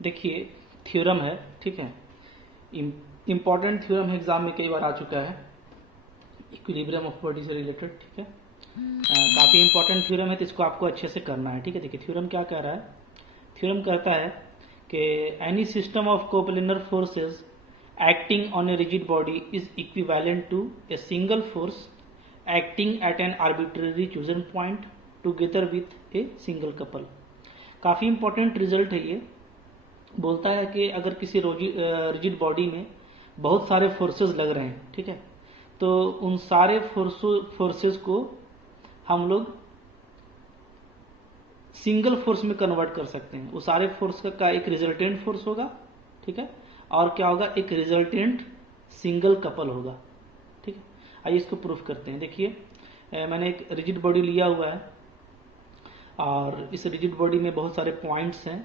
देखिए थ्योरम है, ठीक है, इम्पॉर्टेंट थ्योरम है, एग्जाम में कई बार आ चुका है, इक्विलिब्रियम ऑफ बॉडी से रिलेटेड, ठीक है। काफ़ी इंपॉर्टेंट थ्योरम है, तो इसको आपको अच्छे से करना है, ठीक है। देखिए थ्योरम क्या कह रहा है, थ्योरम कहता है कि any system of coplanar forces acting on a rigid body is equivalent to a single force acting at an arbitrary chosen point together with a single couple। काफ़ी इंपॉर्टेंट रिजल्ट है ये। बोलता है कि अगर किसी रिजिड बॉडी में बहुत सारे फोर्सेस लग रहे हैं, ठीक है, तो उन सारे फोर्सेस को हम लोग सिंगल फोर्स में कन्वर्ट कर सकते हैं। वो सारे फोर्स का एक रिजल्टेंट फोर्स होगा, ठीक है, और क्या होगा, एक रिजल्टेंट सिंगल कपल होगा, ठीक है। आइए इसको प्रूफ करते हैं। देखिए मैंने एक रिजिड बॉडी लिया हुआ है और इस रिजिड बॉडी में बहुत सारे पॉइंट्स हैं,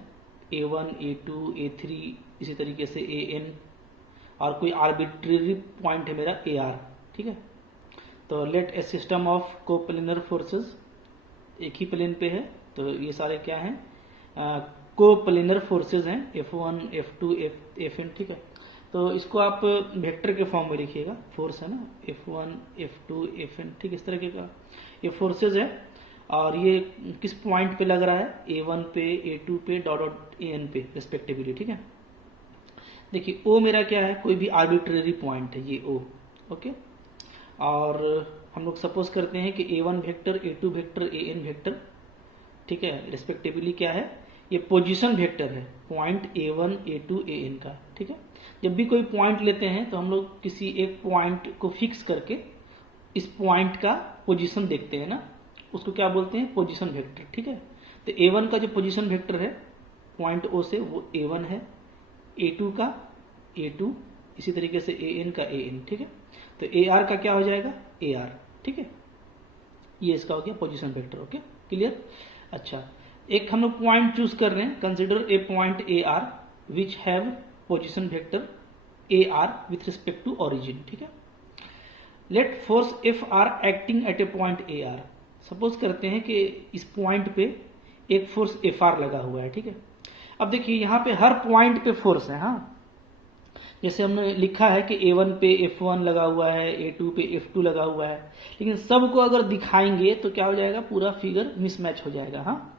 A1, A2, A3, इसी तरीके से AN, और कोई आर्बिट्रेरी पॉइंट है मेरा AR, ठीक है। तो let a system of coplanar forces, एक ही प्लेन पे है, तो ये सारे क्या हैं, कोप्लेनर फोर्सेस हैं, F1, F2, Fn, ठीक है। तो इसको आप वेक्टर के फॉर्म में लिखिएगा, फोर्स है ना, F1, F2, Fn, ठीक, इस तरह का ये फोर्सेस है। और ये किस पॉइंट पे लग रहा है, A1 पे, A2 पे, डॉट डॉट AN पे रिस्पेक्टिवली, ठीक है। देखिए O मेरा क्या है, कोई भी आर्बिट्रेरी पॉइंट है ये O, ओके। और हम लोग सपोज करते हैं कि A1 vector, A2 vector, AN vector, ठीक है, रिस्पेक्टिवली क्या है, ये पोजीशन वेक्टर है, पॉइंट A1, A2, AN का, ठीक है। जब भी कोई पॉइंट लेते हैं तो हम लोग किसी एक पॉइंट को फिक्स करके इस पॉइंट का पोजीशन देखते हैं ना, उसको क्या बोलते हैं, पोजीशन वेक्टर, ठीक है। तो A1 का जो पोजीशन वेक्टर है पॉइंट O से, वो A1 है, A2 का A2, इसी तरीके से AN का AN, ठीक है। तो AR का क्या हो जाएगा, AR, ठीक है। ये इसका हो गया पोजीशन वेक्टर, ओके, क्लियर। अच्छा, एक हम लोग पॉइंट चूज कर रहे हैं, consider a point AR which have position vector AR with respect to origin, ठीक है। Let force FR acting at a point AR, suppose करते हैं कि इस पॉइंट पे एक फोर्स FR लगा हुआ है, ठीक है। अब देखिए यहाँ पे हर पॉइंट पे फोर्स है, हाँ, जैसे हमने लिखा है कि A1 पे F1 लगा हुआ है, A2 पे F2 लगा हुआ है, लेकिन सबको अगर दिखाएंगे तो क्या हो जाएगा, पूरा फिगर मिसमैच हो जाएगा, हाँ।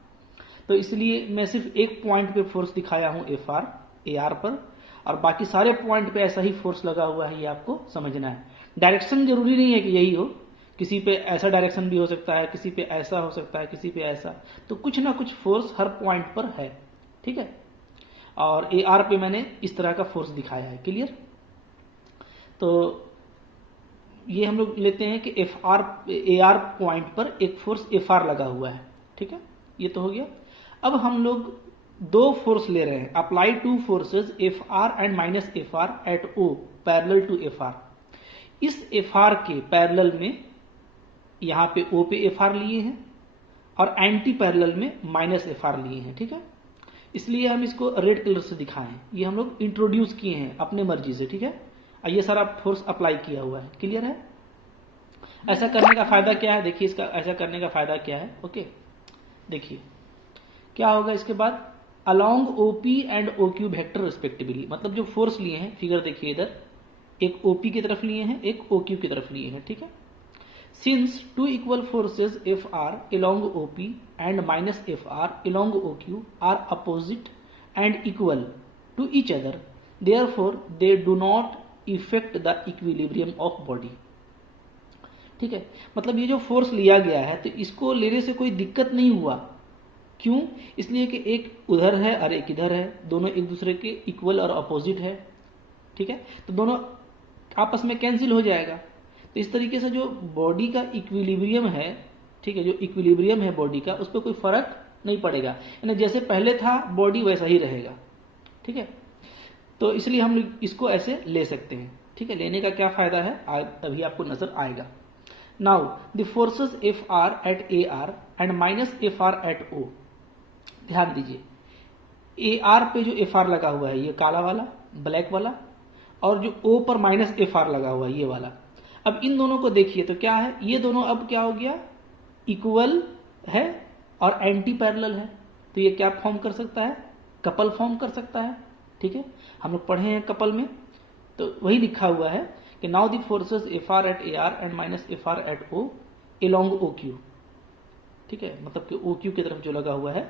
तो इसलिए मैं सिर्फ एक पॉइंट पे फोर्स दिखाया हूं FR, AR पर, और बाकी सारे पॉइंट पे ऐसा ही फोर्स लगा हुआ है, ये आपको समझना है। डायरेक्शन जरूरी नहीं है कि यही हो, किसी पे ऐसा डायरेक्शन भी हो सकता है, किसी पे ऐसा हो सकता है, किसी पे ऐसा, तो कुछ ना कुछ फोर्स हर पॉइंट पर है, ठीक है। और AR पे मैंने इस तरह का फोर्स दिखाया है, क्लियर। तो ये हम लोग लेते हैं कि AR पॉइंट पर एक फोर्स FR लगा हुआ है, ठीक है, ये तो हो गया। अब हम लोग दो फोर्स ले रहे हैं, apply two forces FR and minus FR at O parallel to FR। इस FR के पैरेलल में यहां पे O पे FR लिए हैं और एंटी पैरेलल में माइनस FR लिए हैं, ठीक है। इसलिए हम इसको रेड कलर से दिखाएं, ये हम लोग इंट्रोड्यूस किए हैं अपने मर्जी से, ठीक है। ये सारा फोर्स अप्लाई किया हुआ है, क्लियर है। ऐसा करने का फायदा क्या है, देखिए इसका ऐसा करने का फायदा क्या है, ओके। देखिए क्या होगा इसके बाद, along OP and OQ vector respectively, मतलब जो फोर्स लिए हैं, फिगर देखिए इधर, एक OP की तरफ लिए हैं, एक OQ की तरफ लिए हैं, ठीक है। Since two equal forces FR along OP and minus FR along OQ are opposite and equal to each other, therefore they do not affect the equilibrium of body, ठीक है। मतलब ये जो फोर्स लिया गया है तो इसको लेने से कोई दिक्कत नहीं हुआ, क्यों, इसलिए कि एक उधर है और एक इधर है, दोनों एक दूसरे के इक्वल और अपोजिट है, ठीक है। तो दोनों आपस में कैंसिल हो जाएगा। तो इस तरीके से जो बॉडी का इक्विलिब्रियम है, ठीक है, जो इक्विलिब्रियम है बॉडी का, उस पर कोई फर्क नहीं पड़ेगा, यानी जैसे पहले था बॉडी वैसा ही रहेगा, ठीक है। तो इसलिए हम इसको ऐसे ले सकते हैं, ठीक है। लेने का क्या फायदा है अभी आपको नजर आएगा। Now the forces FR at AR and minus FR at O, ध्यान दीजिए AR पे जो FR लगा हुआ है ये काला वाला, ब्लैक वाला, और जो O पर माइनस FR लगा हुआ है ये वाला। अब इन दोनों को देखिए तो क्या है, ये दोनों अब क्या हो गया, इक्वल है और एंटी पैरेलल है, तो ये क्या फॉर्म कर सकता है, कपल फॉर्म कर सकता है, ठीक है। हम लोग पढ़े हैं कपल में, तो वही लिखा हुआ है कि now the forces F R at A R and minus F R at O along O Q, ठीक है, मतलब कि ओ क्यू की तरफ जो लगा हुआ है,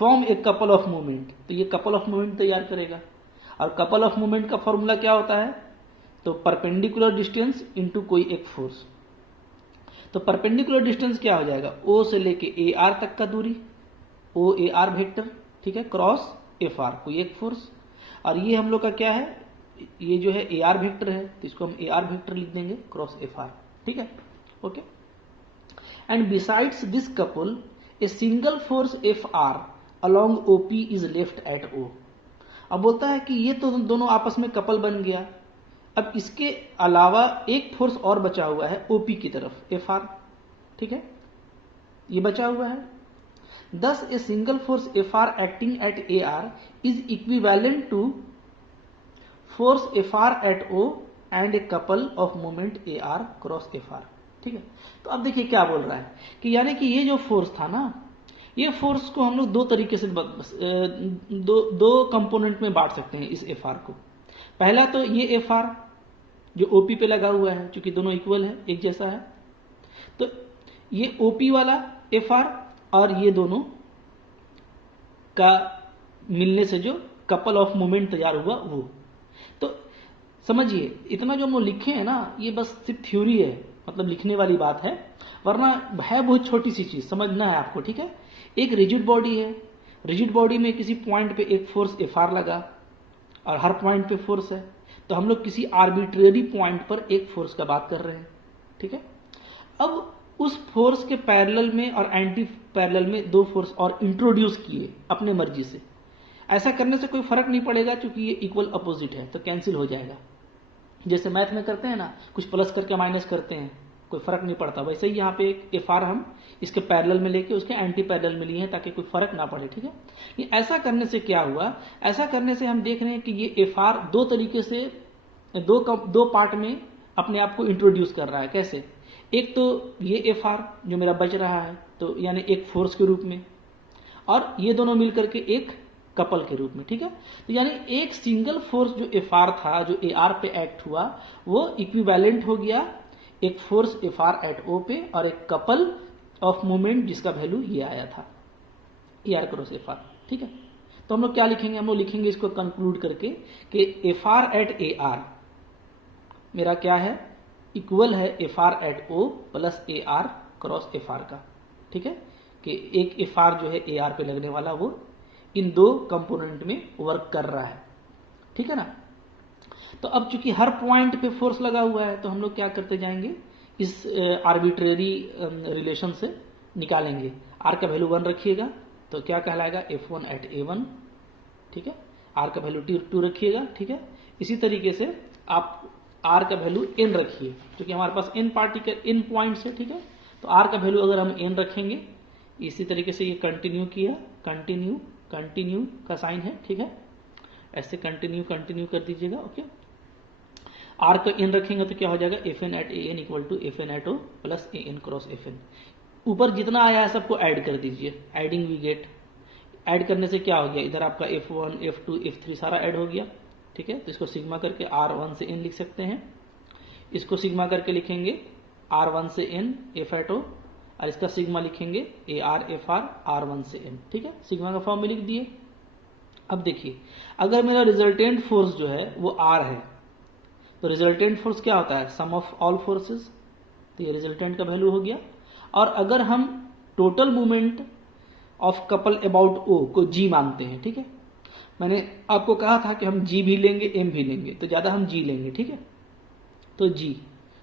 form A couple of movement. तो ये कपल ऑफ मूवमेंट तैयार करेगा। और कपल ऑफ मूवमेंट का फॉर्मूला क्या होता है? तो परपेंडिकुलर डिस्टेंस इंटू कोई एक फोर्स। तो परपेंडिकुलर डिस्टेंस क्या हो जाएगा? ओ से लेके ए आर तक का दूरी, ओ ए आर वेक्टर, ठीक है, क्रॉस एफ आर, कोई एक फोर्स। और ये हम लोग का क्या है? ये जो है ए आर वेक्टर है, तो इसको हम ए आर वेक्टर लिख देंगे क्रॉस एफ आर, ठीक है, okay. And besides this couple a single force F R along OP is left at O. अब बोलता है कि ये तो दोनों आपस में कपल बन गया, अब इसके अलावा एक फोर्स और बचा हुआ है ओपी की तरफ, एफ आर, ठीक है, ये बचा हुआ है। Thus a single force F R acting at A R is equivalent to force F R at O and a couple of moment A R cross F R, ठीक है। तो अब देखिए क्या बोल रहा है कि यानी कि ये जो फोर्स था ना, ये फोर्स को हम लोग दो तरीके से दो कंपोनेंट में बांट सकते हैं इस एफ आर को। पहला तो ये एफ आर जो ओपी पे लगा हुआ है, चूंकि दोनों इक्वल है, एक जैसा है, तो ये ओपी वाला एफ आर और ये दोनों का मिलने से जो कपल ऑफ मोमेंट तैयार हुआ वो। तो समझिए इतना जो हम लोग लिखे हैं ना, ये बस सिर्फ थ्योरी है, मतलब लिखने वाली बात है, वरना है बहुत छोटी सी चीज, समझना है आपको, ठीक है। एक रिजिड बॉडी है, रिजिड बॉडी में किसी पॉइंट पे एक फोर्स एफ आर लगा और हर पॉइंट पे फोर्स है, तो हम लोग किसी आर्बिट्रेरी पॉइंट पर एक फोर्स का बात कर रहे हैं, ठीक है। अब उस फोर्स के पैरेलल में और एंटी पैरेलल में दो फोर्स और इंट्रोड्यूस किए अपने मर्जी से। ऐसा करने से कोई फर्क नहीं पड़ेगा, क्योंकि ये इक्वल अपोजिट है, तो कैंसिल हो जाएगा। जैसे मैथ में करते हैं ना, कुछ प्लस करके माइनस करते हैं, कोई फर्क नहीं पड़ता, वैसे ही यहाँ पे एक एफ आर हम इसके पैरेलल में लेके उसके एंटी पैरेलल में लिए हैं, ताकि कोई फर्क ना पड़े, ठीक है। ये ऐसा करने से क्या हुआ? ऐसा करने से हम देख रहे हैं कि ये एफ आर दो तरीके से दो पार्ट में अपने आप को इंट्रोड्यूस कर रहा है। कैसे? एक तो ये एफ आर जो मेरा बच रहा है, तो यानी एक फोर्स के रूप में, और ये दोनों मिलकर के एक कपल के रूप में, ठीक है। तो यानी एक सिंगल फोर्स जो एफ आर था, जो ए आर पे एक्ट हुआ, वो इक्विवेलेंट हो गया एक फोर्स एफ आर एट ओ पे और एक कपल ऑफ मोमेंट जिसका वैल्यू ये आया था, ए आर क्रॉस एफ आर, ठीक है। तो हम लोग क्या लिखेंगे? हम लोग लिखेंगे इसको कंक्लूड करके कि F R at A R मेरा क्या है? इक्वल है F R at O plus A R cross F R का, ठीक है, कि एक एफ आर जो है ए आर पे लगने वाला वो इन दो कंपोनेंट में वर्क कर रहा है, ठीक है ना। तो अब चूंकि हर पॉइंट पे फोर्स लगा हुआ है, तो हम लोग क्या करते जाएंगे, इस आर्बिट्रेरी रिलेशन से निकालेंगे। आर का वैल्यू 1 रखिएगा तो क्या कहलाएगा? F1 एट A1, ठीक है। आर का वैल्यू 2 रखिएगा, ठीक है। इसी तरीके से आप आर का वैल्यू n रखिए, क्योंकि हमारे पास n पार्टिकल n पॉइंट्स है, ठीक है। तो आर का वैल्यू अगर हम n रखेंगे, इसी तरीके से ये कंटिन्यू किया, कंटिन्यू का साइन है, ठीक है, ऐसे कंटिन्यू कर दीजिएगा, ओके। आर को n रखेंगे तो क्या हो जाएगा? Fn at AN equal to Fn at O plus AN cross Fn। ऊपर जितना आया है सबको ऐड कर दीजिए, एडिंग वी गेट। ऐड करने से क्या हो गया? इधर आपका F1 F2 F3 सारा ऐड हो गया, ठीक है। तो इसको सिग्मा करके R1 से n लिख सकते हैं, इसको सिग्मा करके लिखेंगे R1 से n F एट O, और इसका सिग्मा लिखेंगे AR FR R1 से n, ठीक है। सिग्मा का फॉर्म में लिख दिए। अब देखिए, अगर मेरा रिजल्टेंट फोर्स जो है वो R है, तो रिजल्टेंट फोर्स क्या होता है? सम ऑफ ऑल फोर्सेस, तो ये रिजल्टेंट का वैल्यू हो गया। और अगर हम total movement of couple about O को G मानते हैं, ठीक है, मैंने आपको कहा था कि हम G भी लेंगे M भी लेंगे, तो ज्यादा हम G लेंगे, ठीक है। तो G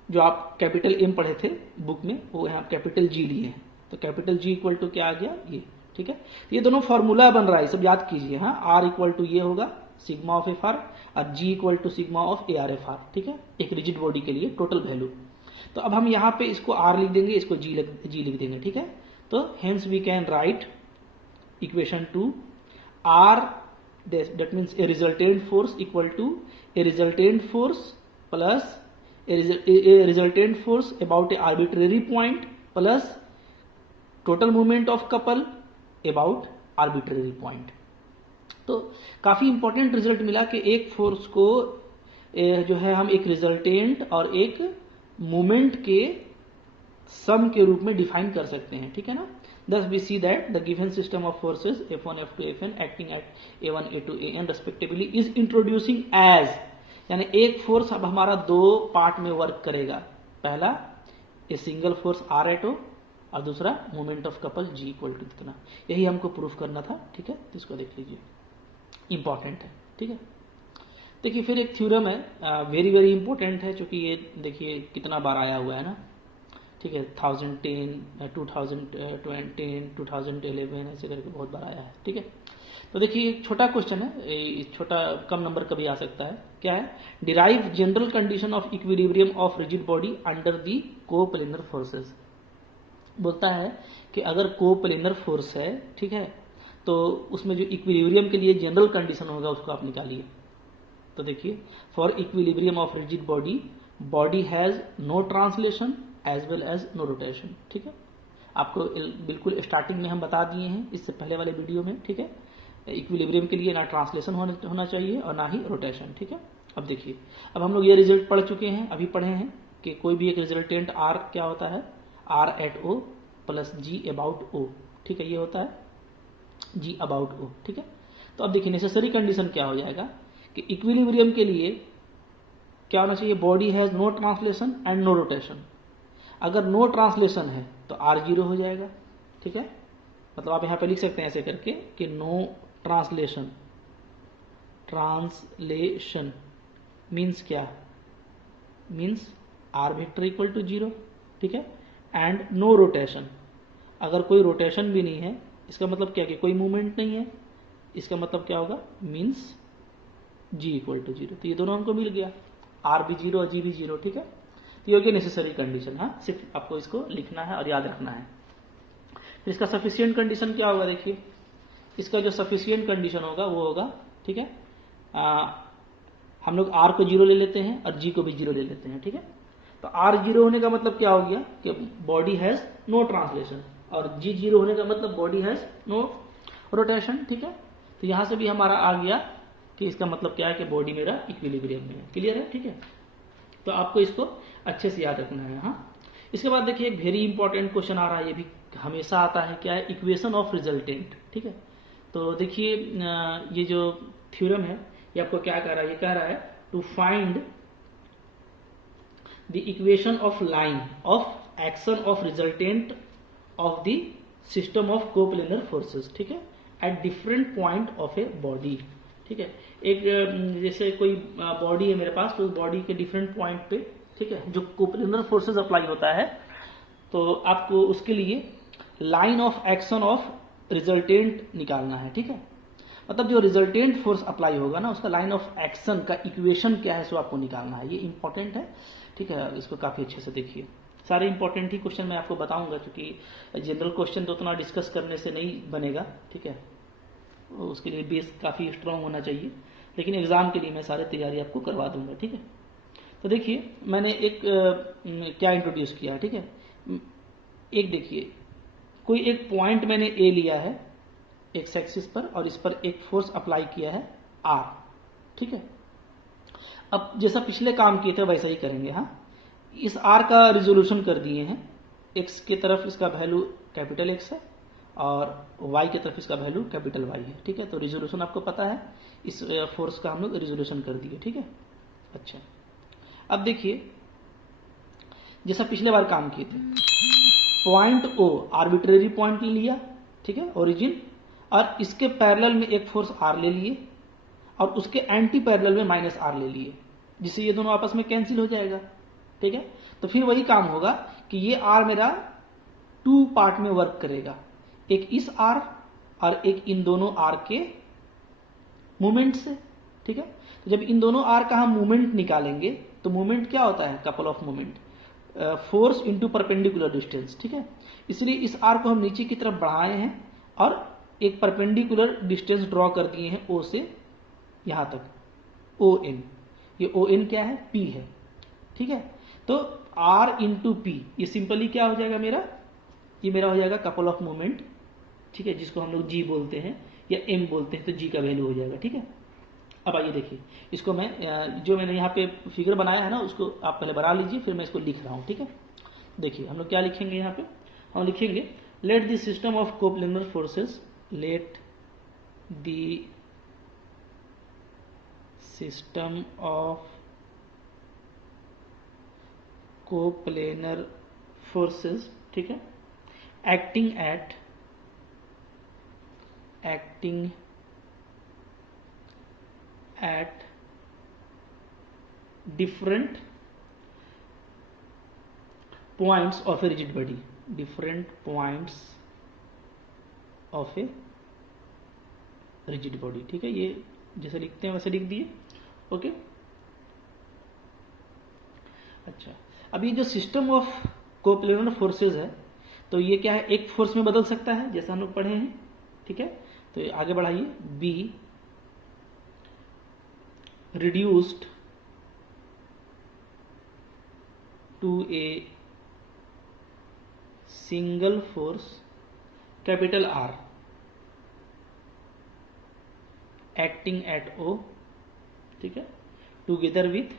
जो आप कैपिटल M पढ़े थे बुक में, वो यहाँ कैपिटल G लिए हैं, तो कैपिटल G इक्वल टू क्या आ गया? ये, ठीक है। ये दोनों फॉर्मूला बन रहा है, सब याद कीजिए। हाँ, R इक्वल टू ये होगा सिग्मा ऑफ एफ आर, और G equal to sigma of A R F R, ठीक है, एक रिजिड बॉडी के लिए टोटल वैल्यू। तो अब हम यहाँ पे इसको R लिख देंगे, इसको G लिख देंगे, ठीक है। तो hence we can write equation 2 R that means a resultant force equal to a resultant force plus a resultant force about a arbitrary point plus total moment of couple about arbitrary point, तो काफी important result मिला कि एक force को जो है हम एक रिजल्टेंट और एक मोमेंट के सम के रूप में डिफाइन कर सकते हैं, ठीक है ना। Thus we see that the given system of forces F1, F2, Fn acting at A1, A2, An respectively is introducing as, यानी एक फोर्स अब हमारा दो पार्ट में वर्क करेगा, पहला a single force R at O और दूसरा moment of couple G equal to कितना, यही हमको प्रूफ करना था, ठीक है। तो इसको देख लीजिए, इंपॉर्टेंट है, ठीक है। देखिए फिर एक थ्योरम है, वेरी वेरी इंपॉर्टेंट है, क्योंकि ये देखिए कितना बार आया हुआ है ना, ठीक है। 1010, 2010, 2011 ऐसे करके बहुत बार आया है, ठीक है। तो देखिए एक छोटा क्वेश्चन है, छोटा कम नंबर का भी आ सकता है। क्या है? Derive general condition of equilibrium of rigid body under the coplanar forces. बोलता है कि अगर कोप्लेनर फोर्स है, ठीक है, तो उसमें जो इक्विलिब्रियम के लिए जनरल कंडीशन होगा उसको आप निकालिए। तो देखिए, for equilibrium of rigid body, body has no translation as well as no rotation, ठीक है। आपको बिल्कुल स्टार्टिंग में हम बता दिए हैं इससे पहले वाले वीडियो में, ठीक है। इक्विलिब्रियम के लिए ना ट्रांसलेशन होना चाहिए और ना ही रोटेशन, ठीक है। अब देखिए, अब हम लोग ये रिजल्ट पढ़ चुके हैं, अभी पढ़े हैं कि कोई भी एक रिजल्टेंट आर क्या होता है, R at O plus G about O, ठीक है, ये होता है जी अबाउट ओ, ठीक है। तो अब देखिए नेसेसरी कंडीशन क्या हो जाएगा कि इक्विलिब्रियम के लिए क्या होना चाहिए, body has no translation and no rotation. अगर नो ट्रांसलेशन है तो आर जीरो हो जाएगा, ठीक है। मतलब आप यहां पे लिख सकते हैं ऐसे करके कि नो ट्रांसलेशन, ट्रांसलेशन मीन्स क्या, means R vector equal to zero, ठीक है। एंड नो रोटेशन, अगर कोई रोटेशन भी नहीं है इसका मतलब क्या कि कोई मूवमेंट नहीं है, इसका मतलब क्या होगा, means G equal to zero. तो ये दोनों हमको मिल गया, आर भी जीरो और जी भी जीरो, ठीक है। तो ये नेसेसरी कंडीशन है, सिर्फ आपको इसको लिखना है और याद रखना है। फिर इसका सफिशिएंट कंडीशन क्या होगा, देखिए इसका जो सफिशिएंट कंडीशन होगा वो होगा, ठीक है, हम लोग आर को जीरो ले लेते हैं और जी को भी जीरो ले लेते हैं, ठीक है। तो आर जीरो होने का मतलब क्या हो गया कि बॉडी हैज नो ट्रांसलेशन, और जी जीरो होने का मतलब बॉडी हैज नो रोटेशन, ठीक है। तो यहां से भी हमारा आ गया कि इसका मतलब क्या है कि बॉडी मेरा इक्विलिब्रियम में है, क्लियर है, ठीक है। तो आपको इसको अच्छे से याद रखना है। हाँ, इसके बाद देखिए एक वेरी इंपॉर्टेंट क्वेश्चन आ रहा है, ये भी हमेशा आता है, क्या है, इक्वेशन ऑफ रिजल्टेंट, ठीक है। तो देखिए ये जो थ्योरम है ये आपको क्या कह रहा है, ये कह रहा है to find the equation of line of action of resultant of the system of coplanar forces, ठीक है, at different point of a body, ठीक है। एक जैसे कोई बॉडी है मेरे पास, तो बॉडी के डिफरेंट पॉइंट पे, ठीक है, जो कोप्लेनर फोर्सेस अप्लाई होता है, तो आपको उसके लिए line of action of resultant निकालना है, ठीक है। मतलब जो रिजल्टेंट फोर्स अप्लाई होगा ना, उसका लाइन ऑफ एक्शन का इक्वेशन क्या है, सो आपको निकालना है। ये इंपॉर्टेंट है, ठीक है, इसको काफी अच्छे से देखिए। सारे इंपॉर्टेंट ही क्वेश्चन मैं आपको बताऊंगा, क्योंकि जनरल क्वेश्चन तो उतना डिस्कस करने से नहीं बनेगा, ठीक है, उसके लिए बेस काफी स्ट्रांग होना चाहिए, लेकिन एग्जाम के लिए मैं सारी तैयारी आपको करवा दूंगा, ठीक है। तो देखिए मैंने एक क्या इंट्रोड्यूस किया, ठीक है। एक देखिए कोई एक पॉइंट मैंने ए लिया है एक्स एक्सिस पर, और इस पर एक फोर्स अप्लाई किया है आर, ठीक है। अब जैसा पिछले काम किए थे वैसा ही करेंगे। हाँ, इस आर का रिजोल्यूशन कर दिए हैं, एक्स की तरफ इसका वैल्यू कैपिटल एक्स है और y की तरफ इसका वैल्यू कैपिटल Y है, ठीक है। तो रिजोल्यूशन आपको पता है, इस फोर्स का हम लोग रिजोल्यूशन कर दिए, ठीक है। अच्छा, अब देखिए जैसा पिछले बार काम किए थे, पॉइंट O आर्बिट्रेरी पॉइंट लिया, ठीक है, ओरिजिन, और इसके पैरेलल में एक फोर्स R ले लिए और उसके एंटी पैरेलल में माइनस R ले लिए, जिससे ये दोनों आपस में कैंसिल हो जाएगा, ठीक है। तो फिर वही काम होगा कि ये R मेरा टू पार्ट में वर्क करेगा, एक इस आर और एक इन दोनों आर के मूवमेंट से, ठीक है। तो जब इन दोनों आर का हम मूवमेंट निकालेंगे तो मूवमेंट क्या होता है, couple of movement, force into perpendicular distance, ठीक है। इसलिए इस आर को हम नीचे की तरफ बढ़ाए हैं और एक परपेंडिकुलर डिस्टेंस ड्रॉ कर दिए हैं ओ से यहां तक, ओ एन। ये ओ एन क्या है, पी है, ठीक है। तो आर इंटू पी, ये सिंपली क्या हो जाएगा मेरा, ये मेरा हो जाएगा कपल ऑफ मूवमेंट, ठीक है, जिसको हम लोग जी बोलते हैं, या एम बोलते हैं तो जी का वैल्यू हो जाएगा। ठीक है, अब आइए देखिए, इसको मैं जो मैंने यहाँ पे फिगर बनाया है ना उसको आप पहले बना लीजिए, फिर मैं इसको लिख रहा हूँ। ठीक है, देखिए हम लोग क्या लिखेंगे यहाँ पे, हम लिखेंगे let the system of coplanar forces, let the system of coplanar forces, ठीक है, acting at different points of a rigid body, different points of a rigid body। ठीक है, ये जैसे लिखते हैं वैसे लिख दिए। ओके, अच्छा, अब ये जो सिस्टम ऑफ कोप्लेनर फोर्सेस है तो ये क्या है, एक फोर्स में बदल सकता है जैसा हम लोग पढ़े हैं। ठीक है, तो आगे बढ़ाइए, be reduced to a single force capital R acting at O, ठीक है, together with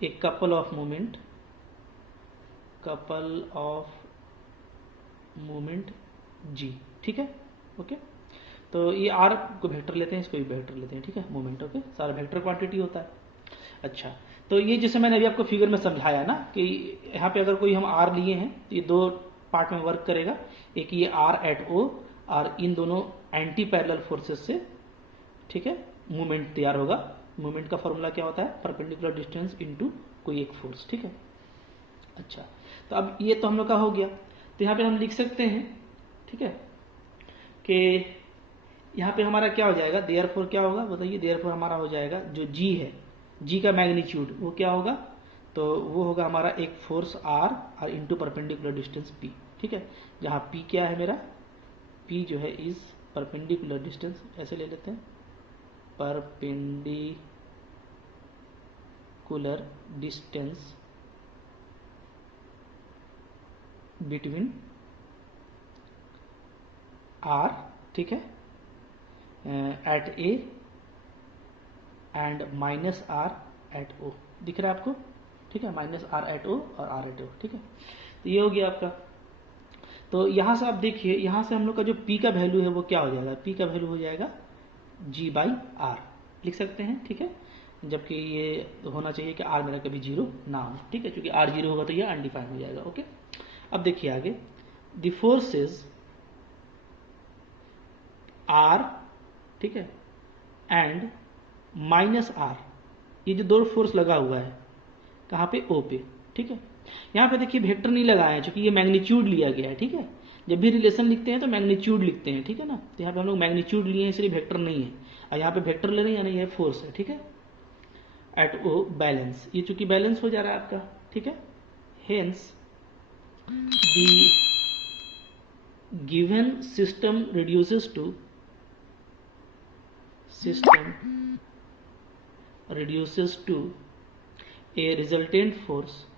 a couple of moment G. ठीक है, ओके, तो ये आर को वेक्टर लेते हैं, इसको भी वेक्टर लेते हैं। ठीक है, मोमेंट, ओके, सारा वेक्टर क्वांटिटी होता है। अच्छा, तो ये जैसे मैंने अभी आपको फिगर में समझाया ना कि यहाँ पे अगर कोई हम आर लिए हैं तो ये दो पार्ट में वर्क करेगा, एक ये आर एट ओ और इन दोनों एंटी पैरेलल फोर्सेस से, ठीक है, मूवमेंट तैयार होगा। मूवमेंट का फॉर्मूला क्या होता है, परपेंडिकुलर डिस्टेंस इनटू कोई एक फोर्स। ठीक है, अच्छा, तो अब ये तो हम लोग का हो गया, तो यहाँ पे हम लिख सकते हैं, ठीक है, कि यहाँ पे हमारा क्या हो जाएगा, देयरफॉर क्या होगा बताइए, देयरफॉर हमारा हो जाएगा जो जी है, जी का मैग्नीट्यूड वो क्या होगा, तो वो होगा हमारा एक फोर्स आर और इंटू परपेंडिकुलर डिस्टेंस पी। ठीक है, जहाँ पी क्या है मेरा, पी जो है इज परपेंडिकुलर डिस्टेंस, ऐसे ले लेते हैं, परपेंडिकुलर डिस्टेंस बिटवीन आर, ठीक है, at A and minus R at O, दिख रहा है आपको। ठीक है, माइनस आर एट ओ और आर एट ओ। ठीक है, तो ये हो गया आपका। तो यहां से आप देखिए, यहां से हम लोग का जो पी का वैल्यू है वो क्या हो जाएगा, पी का वैल्यू हो जाएगा जी बाई आर, लिख सकते हैं। ठीक है, जबकि ये होना चाहिए कि आर मेरा कभी जीरो ना हो। ठीक है, क्योंकि आर जीरो होगा तो ये अनडिफाइंड हो जाएगा। ओके, अब देखिए आगे, द फोर्सेस आर, ठीक है, एंड माइनस आर, ये जो दो फोर्स लगा हुआ है कहाँ पे, ओ पे। ठीक है, यहाँ पे देखिए वेक्टर नहीं लगाए हैं क्योंकि ये मैग्नीट्यूड लिया गया है। ठीक है, जब भी रिलेशन लिखते हैं तो मैग्नीट्यूड लिखते हैं। ठीक है ना, तो यहाँ पे हम लोग मैग्नीट्यूड लिए हैं इसलिए वेक्टर नहीं है, और यहाँ पे वेक्टर ले रहे हैं यानी ये फोर्स है। ठीक है, एट ओ बैलेंस, ये चूंकि बैलेंस हो जा रहा है आपका। ठीक है, hence the given system reduces to a resultant force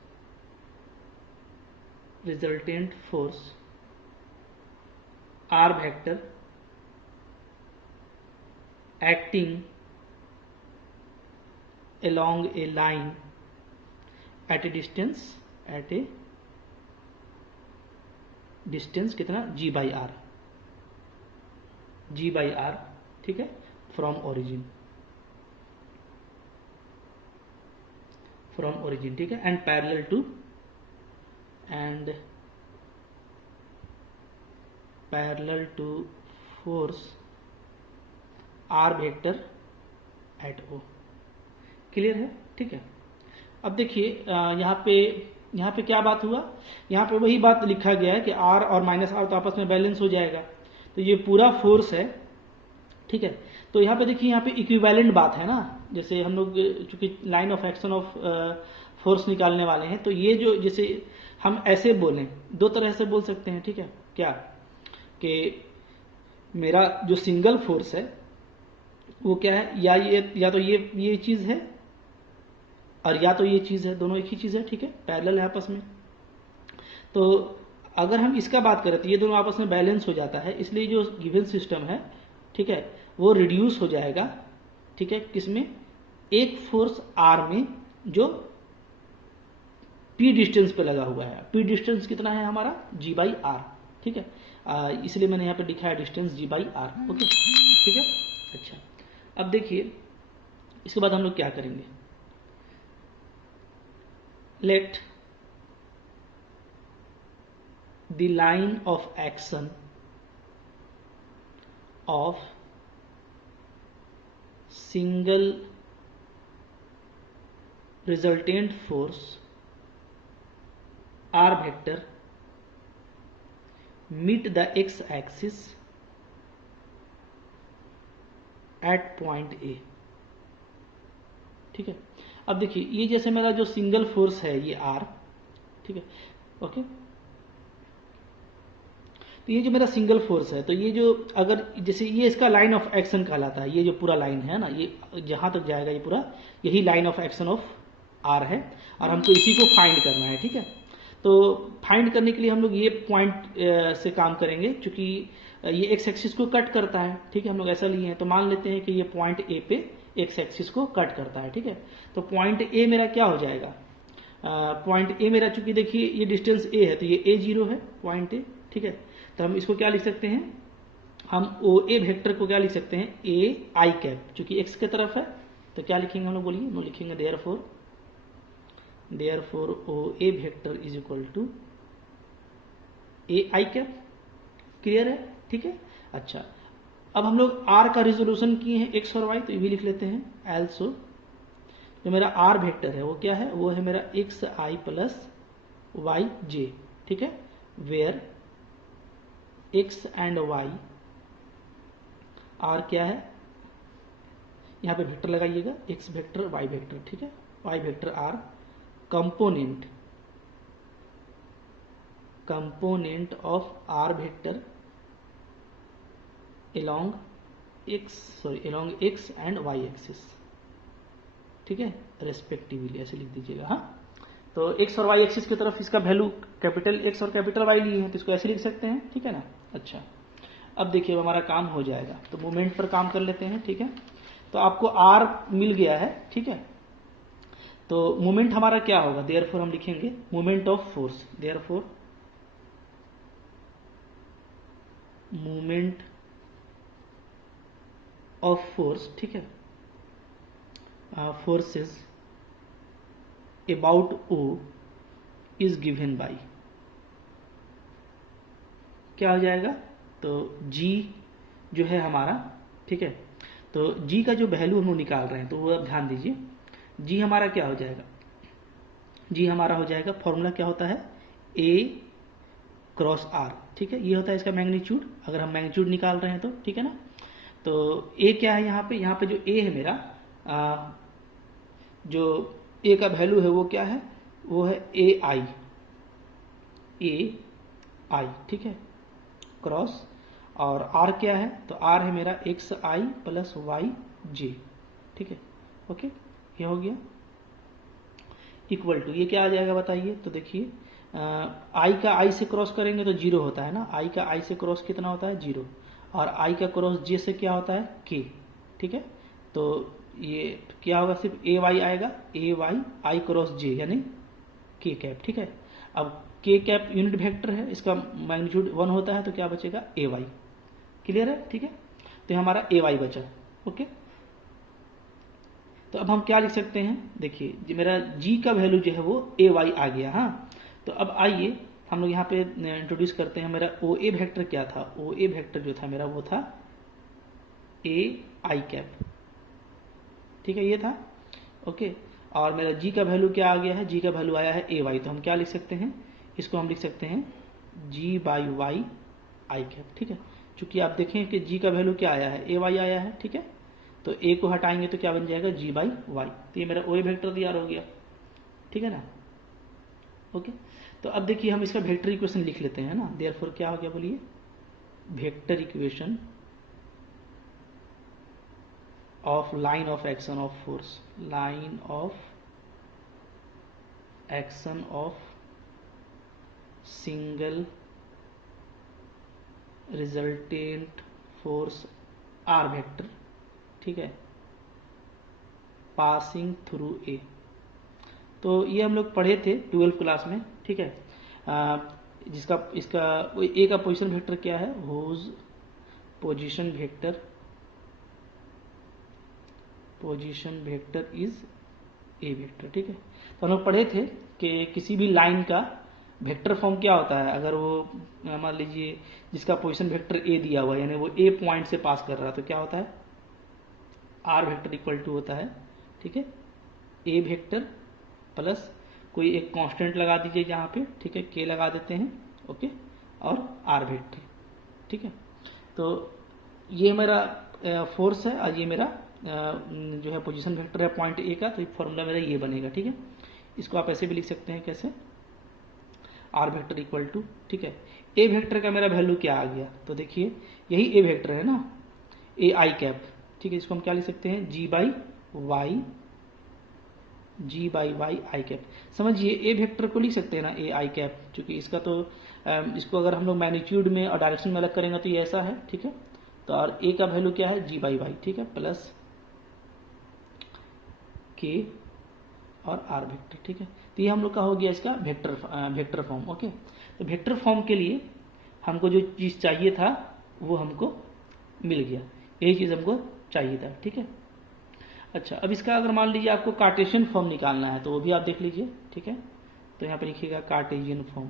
r vector acting along a line at a distance कितना, g by r, ठीक है, फ्रॉम ओरिजिन, ठीक है, and parallel to force R vector at O. Clear है। ठीक है, अब देखिए यहाँ पे क्या बात हुआ, यहाँ पे वही बात लिखा गया है कि आर और माइनस आर तो आपस में बैलेंस हो जाएगा, तो ये पूरा फोर्स है। ठीक है, तो यहाँ पे देखिए, यहाँ पे इक्विवेलेंट बात है ना, जैसे हम लोग चूंकि line of action of force निकालने वाले हैं, तो ये जो जैसे हम ऐसे बोलें, दो तरह से बोल सकते हैं। ठीक है, क्या कि मेरा जो सिंगल फोर्स है वो क्या है, या तो ये चीज है और या तो ये चीज है, दोनों एक ही चीज है। ठीक है, पैरेलल है आपस में। तो अगर हम इसका बात करें तो ये दोनों आपस में बैलेंस हो जाता है, इसलिए जो गिवन सिस्टम है, ठीक है, वो रिड्यूस हो जाएगा, ठीक है, किसमें, एक फोर्स आर में जो पी डिस्टेंस पे लगा हुआ है। पी डिस्टेंस कितना है हमारा, जी बाई आर, ठीक है, इसलिए मैंने यहाँ पे दिखाया distance G by R. Okay, ठीक है। अच्छा, अब देखिए इसके बाद हम लोग क्या करेंगे, let the line of action of single resultant force r vector meet the x axis at point A। ठीक है, अब देखिए ये जैसे मेरा जो सिंगल फोर्स है ये r, ठीक है, ओके, तो ये जो मेरा सिंगल फोर्स है, तो ये जो अगर जैसे ये इसका लाइन ऑफ एक्शन कहलाता है, ये जो पूरा लाइन है ना, ये जहां तक जाएगा ये पूरा यही line of action of R है, और हमको इसी को फाइंड करना है। ठीक है, तो फाइंड करने के लिए हम लोग ये पॉइंट से काम करेंगे, क्योंकि ये एक्स एक्सिस को कट करता है। ठीक है, हम लोग ऐसा लिए हैं, तो मान लेते हैं कि ये पॉइंट ए पे एक्स एक्सिस को कट करता है। ठीक है, तो पॉइंट ए मेरा क्या हो जाएगा, पॉइंट ए मेरा, चूंकि देखिए ये डिस्टेंस ए है, तो ये ए जीरो है पॉइंट ए। ठीक है, तो हम इसको क्या लिख सकते हैं, हम ओ ए वेक्टर को क्या लिख सकते हैं, ए आई कैप, चूंकि एक्स की तरफ है, तो क्या लिखेंगे हम लोग, बोलिए, हम लिखेंगे therefore O A vector is equal to A I cap. Clear है? ठीक है, अच्छा, अब हम लोग आर का रिजोल्यूशन किए हैं एक्स और वाई, तो ये भी लिख लेते हैं। एल्सो जो मेरा आर वेक्टर है वो क्या है, वो है मेरा X I plus Y J. ठीक है, where X and Y are क्या है, यहां पे वेक्टर लगाइएगा, एक्स वेक्टर वाई वेक्टर। ठीक है, Y vector are component of R vector along X and Y axis. ठीक है, रेस्पेक्टिवली ऐसे लिख दीजिएगा। हाँ, तो एक्स और वाई एक्सिस की तरफ इसका वैल्यू कैपिटल एक्स और कैपिटल वाई लिए हैं, तो इसको ऐसे लिख सकते हैं। ठीक है ना, अच्छा, अब देखिए हमारा काम हो जाएगा, तो मोमेंट पर काम कर लेते हैं। ठीक है, तो आपको आर मिल गया है। ठीक है, तो मोमेंट हमारा क्या होगा, देयरफॉर हम लिखेंगे moment of force, therefore moment of force, ठीक है, forces about O is given by, क्या हो जाएगा, तो जी जो है हमारा, ठीक है, तो जी का जो वैल्यू हम लोग निकाल रहे हैं, तो वो आप ध्यान दीजिए, जी हमारा क्या हो जाएगा, जी हमारा हो जाएगा, फॉर्मूला क्या होता है, ए क्रॉस आर। ठीक है, ये होता है इसका मैग्नीट्यूड, अगर हम मैग्नीट्यूड निकाल रहे हैं तो। ठीक है ना, तो ए क्या है यहाँ पे जो ए है मेरा, जो ए का वैल्यू है वो क्या है, वो है ए आई, ठीक है, क्रॉस, और आर क्या है, तो आर है मेरा X I plus Y J. ठीक है, ओके, ये हो गया, इक्वल टू, ये क्या आ जाएगा बताइए, तो देखिए आई का आई से क्रॉस करेंगे तो जीरो होता है ना, आई का आई से क्रॉस कितना होता है, जीरो, और आई का क्रॉस जे से क्या होता है, के। ठीक है, तो ये क्या होगा, सिर्फ ए वाई आएगा, ए वाई आई क्रॉस जे यानी के कैप। ठीक है, अब के कैप यूनिट वेक्टर है, इसका मैग्नीट्यूड 1 होता है, तो क्या बचेगा, ए वाई। क्लियर है? ठीक है, तो हमारा ए वाई बचा। ओके, तो अब हम क्या लिख सकते हैं, देखिए मेरा जी का वैल्यू जो है वो ए वाई आ गया। हाँ, तो अब आइए हम लोग यहाँ पे इंट्रोड्यूस करते हैं, मेरा ओ ए वेक्टर क्या था, ओ ए वेक्टर जो था मेरा वो था ए आई कैप। ठीक है, ये था। ओके, और मेरा जी का वैल्यू क्या आ गया है, जी का वैल्यू आया है ए वाई, तो हम क्या लिख सकते हैं, इसको हम लिख सकते हैं जी बाई वाई आई कैप। ठीक है, चूंकि आप देखें कि जी का वैल्यू क्या आया है, ए वाई आया है। ठीक है, तो ए को हटाएंगे तो क्या बन जाएगा, जी बाई वाई, तो ये मेरा ओ ए वेक्टर तैयार हो गया। ठीक है ना, ओके, तो अब देखिए हम इसका वेक्टर इक्वेशन लिख लेते हैं ना, देयरफॉर क्या हो गया, बोलिए, vector equation of line of action of force, line of action of single resultant force R vector, ठीक है, पासिंग थ्रू ए। तो ये हम लोग पढ़े थे 12th क्लास में, ठीक है। जिसका इसका ए का पोजीशन वेक्टर क्या है, whose position vector is a vector, ठीक है। तो हम लोग पढ़े थे कि किसी भी लाइन का वेक्टर फॉर्म क्या होता है, अगर वो मान लीजिए जिसका पोजीशन वेक्टर ए दिया हुआ है, यानी वो ए पॉइंट से पास कर रहा है, तो क्या होता है, आर वेक्टर इक्वल टू होता है, ठीक है, ए वेक्टर प्लस कोई एक कांस्टेंट लगा दीजिए यहाँ पे, ठीक है, के लगा देते हैं, ओके, और आर वेक्टर, ठीक है। तो ये मेरा फोर्स है और ये मेरा जो है पोजीशन वेक्टर है पॉइंट ए का, तो ये फॉर्मूला मेरा ये बनेगा, ठीक है। इसको आप ऐसे भी लिख सकते हैं, कैसे, आर वेक्टर इक्वल टू, ठीक है, ए वेक्टर का मेरा वैल्यू क्या आ गया, तो देखिए यही ए वेक्टर है ना, ए आई कैप, ठीक है। इसको हम क्या लिख सकते हैं, जी बाई वाई आई कैप। समझिए ए वेक्टर को लिख सकते हैं ना ए आई कैप, क्योंकि इसका तो इसको अगर हम लोग मैग्नीट्यूड में और डायरेक्शन में अलग करेंगे तो ये ऐसा है, ठीक है। तो और ए का वैल्यू क्या है, जी बाई वाई, ठीक है, प्लस के और आर वेक्टर, ठीक है। तो ये हम लोग का हो गया इसका वेक्टर फॉर्म, ओके। तो वेक्टर फॉर्म के लिए हमको जो चीज चाहिए था वो हमको मिल गया, यही चीज हमको चाहिए था, ठीक है। अच्छा, अब इसका अगर मान लीजिए आपको कार्टेशियन फॉर्म निकालना है तो वो भी आप देख लीजिए, ठीक है। तो यहाँ पर लिखिएगा कार्टेशियन फॉर्म,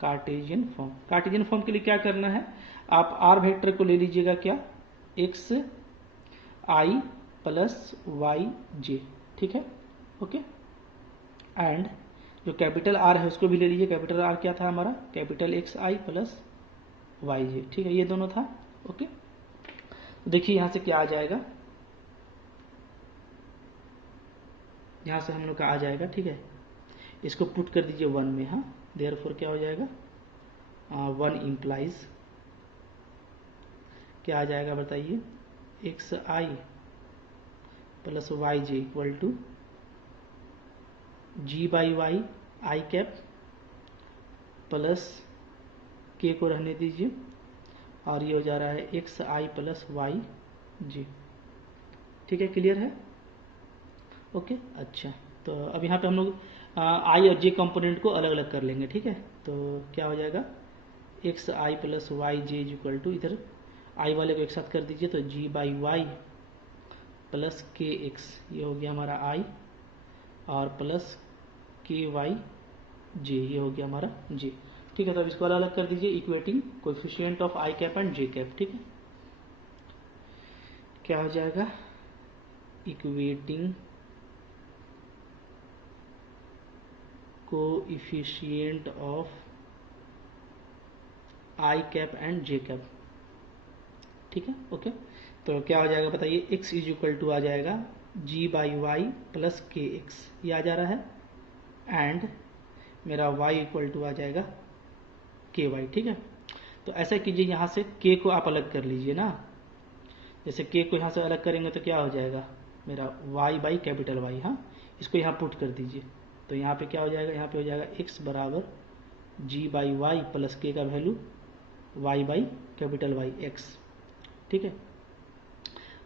कार्टेशियन फॉर्म के लिए क्या करना है, आप आर वेक्टर को ले लीजिएगा क्या, x I plus Y J, ठीक है, ओके। एंड जो कैपिटल आर है उसको भी ले लीजिए, कैपिटल आर क्या था हमारा, capital x I plus Y J, ठीक है, ये दोनों था, ओके। तो देखिए यहां से क्या आ जाएगा, यहां से हम लोग का आ जाएगा, ठीक है। इसको पुट कर दीजिए 1 में, हाँ, देयरफॉर क्या हो जाएगा, 1 इंप्लाइज क्या आ जाएगा बताइए, X I plus Y J equal to G by Y I cap plus K को रहने दीजिए, और ये हो जा रहा है एक्स आई प्लस वाई जी, ठीक है, क्लियर है, ओके। अच्छा, तो अब यहाँ पे हम लोग आई और जे कंपोनेंट को अलग अलग कर लेंगे, ठीक है। तो क्या हो जाएगा, X I plus Y J is equal to, इधर आई वाले को एक साथ कर दीजिए, तो G by Y plus K X, ये हो गया हमारा आई, और प्लस के वाई जे, ये हो गया हमारा जे, ठीक है। तो अब इसको अलग अलग कर दीजिए, equating coefficient of I cap and J cap, ठीक है। क्या हो जाएगा, equating coefficient of I cap and J cap, ठीक है, ओके। तो क्या हो जाएगा बताइए, x इज इक्वल टू आ जाएगा जी by Y plus K X, ये आ जा रहा है, एंड मेरा y इक्वल टू आ जाएगा के वाई, ठीक है। तो ऐसा कीजिए, यहाँ से k को आप अलग कर लीजिए ना, जैसे k को यहाँ से अलग करेंगे तो क्या हो जाएगा, मेरा y बाई कैपिटल Y, हाँ, इसको यहाँ पुट कर दीजिए, तो यहाँ पे क्या हो जाएगा, यहाँ पे हो जाएगा x बराबर जी बाई वाई प्लस के का value y by capital Y x, ठीक है।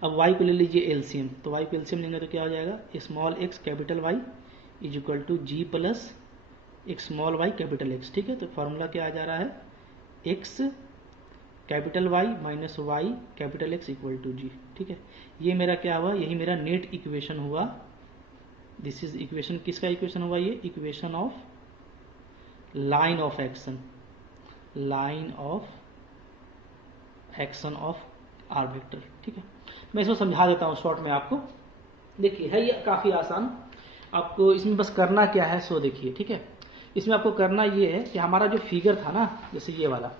अब y को ले लीजिए एलसीएम, तो y को एलसीएम लेंगे तो क्या हो जाएगा, small x capital Y is equal to G plus एक स्मॉल y कैपिटल x, ठीक है। तो फॉर्मूला क्या आ जा रहा है, x capital Y minus y capital x equal to G, ठीक है। ये मेरा क्या हुआ, यही मेरा नेट इक्वेशन हुआ, दिस इज इक्वेशन, किसका इक्वेशन हुआ, ये equation of line of action, line of action of R vector, ठीक है। मैं इसको समझा देता हूँ शॉर्ट में आपको, देखिए है ये काफी आसान, आपको इसमें बस करना क्या है सो देखिए, ठीक है। इसमें आपको करना ये है कि हमारा जो फिगर था ना, जैसे ये वाला,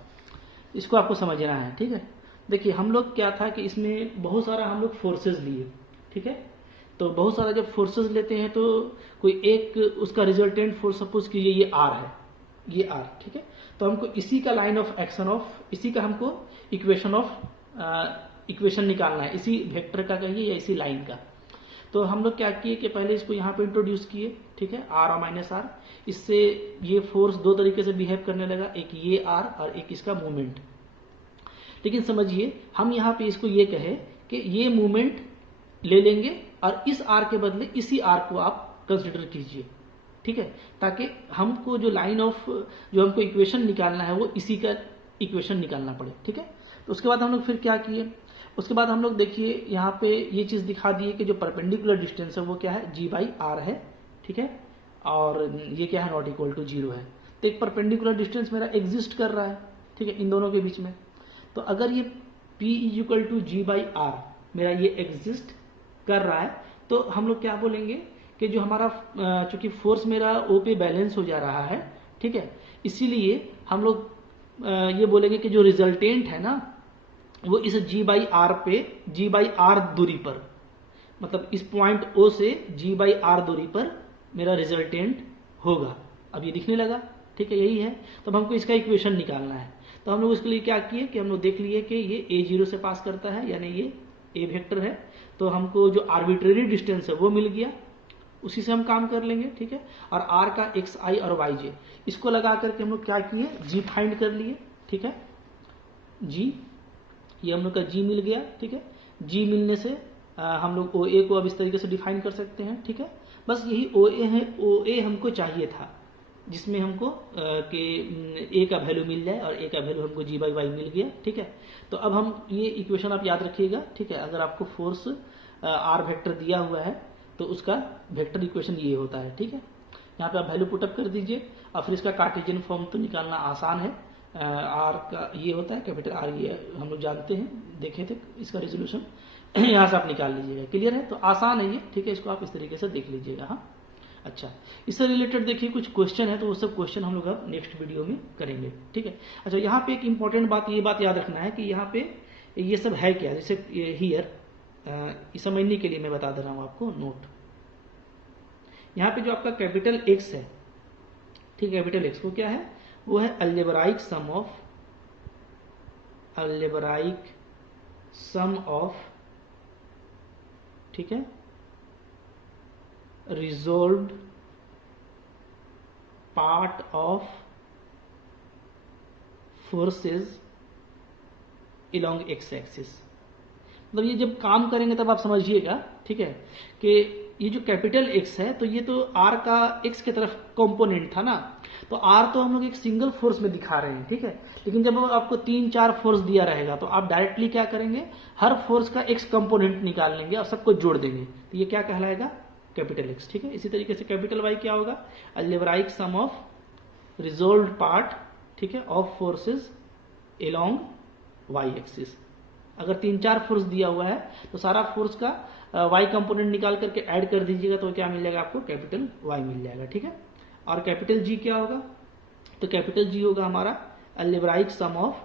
इसको आपको समझना है, ठीक है। देखिए हम लोग क्या था कि इसमें बहुत सारा हम लोग फोर्सेज लिए, ठीक है। तो बहुत सारा जब फोर्सेज लेते हैं तो कोई एक उसका रिजल्टेंट फोर्स सपोज कीजिए ये आर है, ये आर, ठीक है। तो हमको इसी का लाइन ऑफ एक्शन ऑफ, इसी का हमको इक्वेशन ऑफ इक्वेशन निकालना है, इसी वेक्टर का कहिए या इसी लाइन का। तो हम लोग क्या किए कि पहले इसको यहाँ पे इंट्रोड्यूस किए, ठीक है, आर और माइनस आर। इससे ये फोर्स दो तरीके से बिहेव करने लगा, एक ये आर और एक इसका मूवमेंट। लेकिन समझिए हम यहाँ पे इसको ये कहे कि ये मूवमेंट ले लेंगे और इस आर के बदले इसी आर को आप कंसिडर कीजिए, ठीक है, ताकि हमको जो लाइन ऑफ जो हमको इक्वेशन निकालना है वो इसी का इक्वेशन निकालना पड़े, ठीक है। तो उसके बाद हम लोग फिर क्या किए, उसके बाद हम लोग देखिए यहाँ पे ये चीज दिखा दिए कि जो परपेंडिकुलर डिस्टेंस है वो क्या है, जी बाई आर है, ठीक है, और ये क्या है, नॉट इक्वल टू 0 है। तो एक परपेंडिकुलर डिस्टेंस मेरा एग्जिस्ट कर रहा है, ठीक है, इन दोनों के बीच में। तो अगर ये P is equal to G by R मेरा ये एग्जिस्ट कर रहा है, तो हम लोग क्या बोलेंगे कि जो हमारा चूंकि फोर्स मेरा O पे बैलेंस हो जा रहा है, ठीक है, इसीलिए हम लोग ये बोलेंगे कि जो रिजल्टेंट है ना वो इस जी बाई आर पे, जी बाई आर दूरी पर, मतलब इस पॉइंट O से जी बाई आर दूरी पर मेरा रिजल्टेंट होगा। अब ये दिखने लगा, ठीक है, यही है। तो अब हमको इसका इक्वेशन निकालना है। तो हम लोग इसके लिए क्या किए कि हम लोग देख लिए कि ये A0 से पास करता है, यानी ये A वेक्टर है। तो हमको जो आर्बिट्रेरी डिस्टेंस है वो मिल गया, उसी से हम काम कर लेंगे, ठीक है। और R का XI और YJ इसको लगा करके हम लोग क्या किए, G फाइंड कर लिए, ठीक है, G, ये हम लोग का G मिल गया, ठीक है। G मिलने से हम लोग OA को अब इस तरीके से डिफाइन कर सकते हैं, ठीक है। बस यही OA है, OA हमको चाहिए था जिसमें हमको कि A का वैल्यू मिल जाए और A का वैल्यू हमको G बाई वाई मिल गया, ठीक है। तो अब हम ये इक्वेशन आप याद रखिएगा, ठीक है। अगर आपको फोर्स R वेक्टर दिया हुआ है तो उसका वेक्टर इक्वेशन ये होता है, ठीक है। यहाँ पे आप वैल्यू पुटअप कर दीजिए और फिर इसका कार्टेशियन फॉर्म तो निकालना आसान है। R का ये होता है कैपिटल R, ये हम लोग जानते हैं, देखे थे इसका रेजोल्यूशन, यहाँ से आप निकाल लीजिएगा। क्लियर है, तो आसान है ये, ठीक है। इसको आप इस तरीके से देख लीजिएगा। हाँ, अच्छा, इससे रिलेटेड देखिए कुछ क्वेश्चन है, तो वो सब क्वेश्चन हम लोग अब नेक्स्ट वीडियो में करेंगे, ठीक है। अच्छा, यहाँ पे एक इंपॉर्टेंट बात, ये बात याद रखना है कि यहाँ पे ये सब है क्या, जैसे हियर, समझने के लिए मैं बता दे रहा हूँ आपको नोट। यहाँ पे जो आपका कैपिटल X है, ठीक है, कैपिटल X वो क्या है, वो है अलजेब्राइक सम ऑफ, ठीक है, resolved part of forces along X axis. मतलब ये जब काम करेंगे तब आप समझिएगा, ठीक है, कि ये जो कैपिटल X है तो ये तो R का X की तरफ कंपोनेंट था ना, तो R तो हम लोग एक सिंगल फोर्स में दिखा रहे हैं, ठीक है। लेकिन जब आपको 3-4 फोर्स दिया रहेगा तो आप डायरेक्टली क्या करेंगे, हर फोर्स का X कंपोनेंट निकाल लेंगे और सबको जोड़ देंगे, तो ये क्या कहलाएगा, कैपिटल X, ठीक है। इसी तरीके से कैपिटल Y क्या होगा, अलजेब्राइक सम ऑफ रिजोल्व्ड पार्ट, ठीक है, of forces along Y axis. अगर 3-4 फोर्स दिया हुआ है तो सारा फोर्स का Y कंपोनेंट निकाल करके ऐड कर दीजिएगा, तो क्या मिल जाएगा आपको, कैपिटल Y मिल जाएगा, ठीक है। और कैपिटल G क्या होगा, तो कैपिटल G होगा हमारा अलजेब्राइक सम ऑफ,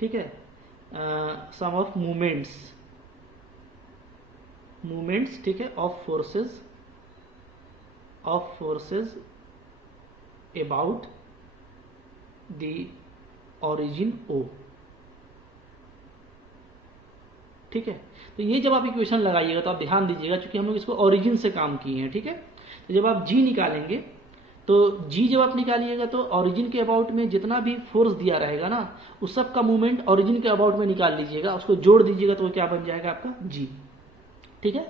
ठीक है, सम ऑफ मूवमेंट्स, ठीक है, of forces about the origin O, ठीक है। तो ये जब आप इक्वेशन लगाइएगा तो आप ध्यान दीजिएगा, क्योंकि हम लोग इसको ओरिजिन से काम किए हैं, ठीक है। तो जब आप G निकालेंगे तो G जब आप निकालिएगा तो ओरिजिन के अबाउट में जितना भी फोर्स दिया रहेगा ना, उस सब का मूवमेंट ओरिजिन के अबाउट में निकाल लीजिएगा, उसको जोड़ दीजिएगा तो क्या बन जाएगा आपका G, ठीक है।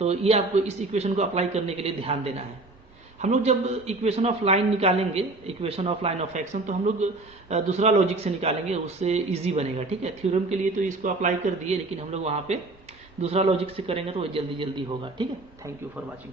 तो ये आपको इस इक्वेशन को अप्लाई करने के लिए ध्यान देना है। हम लोग जब इक्वेशन ऑफ लाइन निकालेंगे, equation of line of action, तो हम लोग दूसरा लॉजिक से निकालेंगे, उससे इजी बनेगा, ठीक है। थ्योरम के लिए तो इसको अप्लाई कर दिए, लेकिन हम लोग वहां पे दूसरा लॉजिक से करेंगे तो वो जल्दी होगा, ठीक है। Thank you for watching.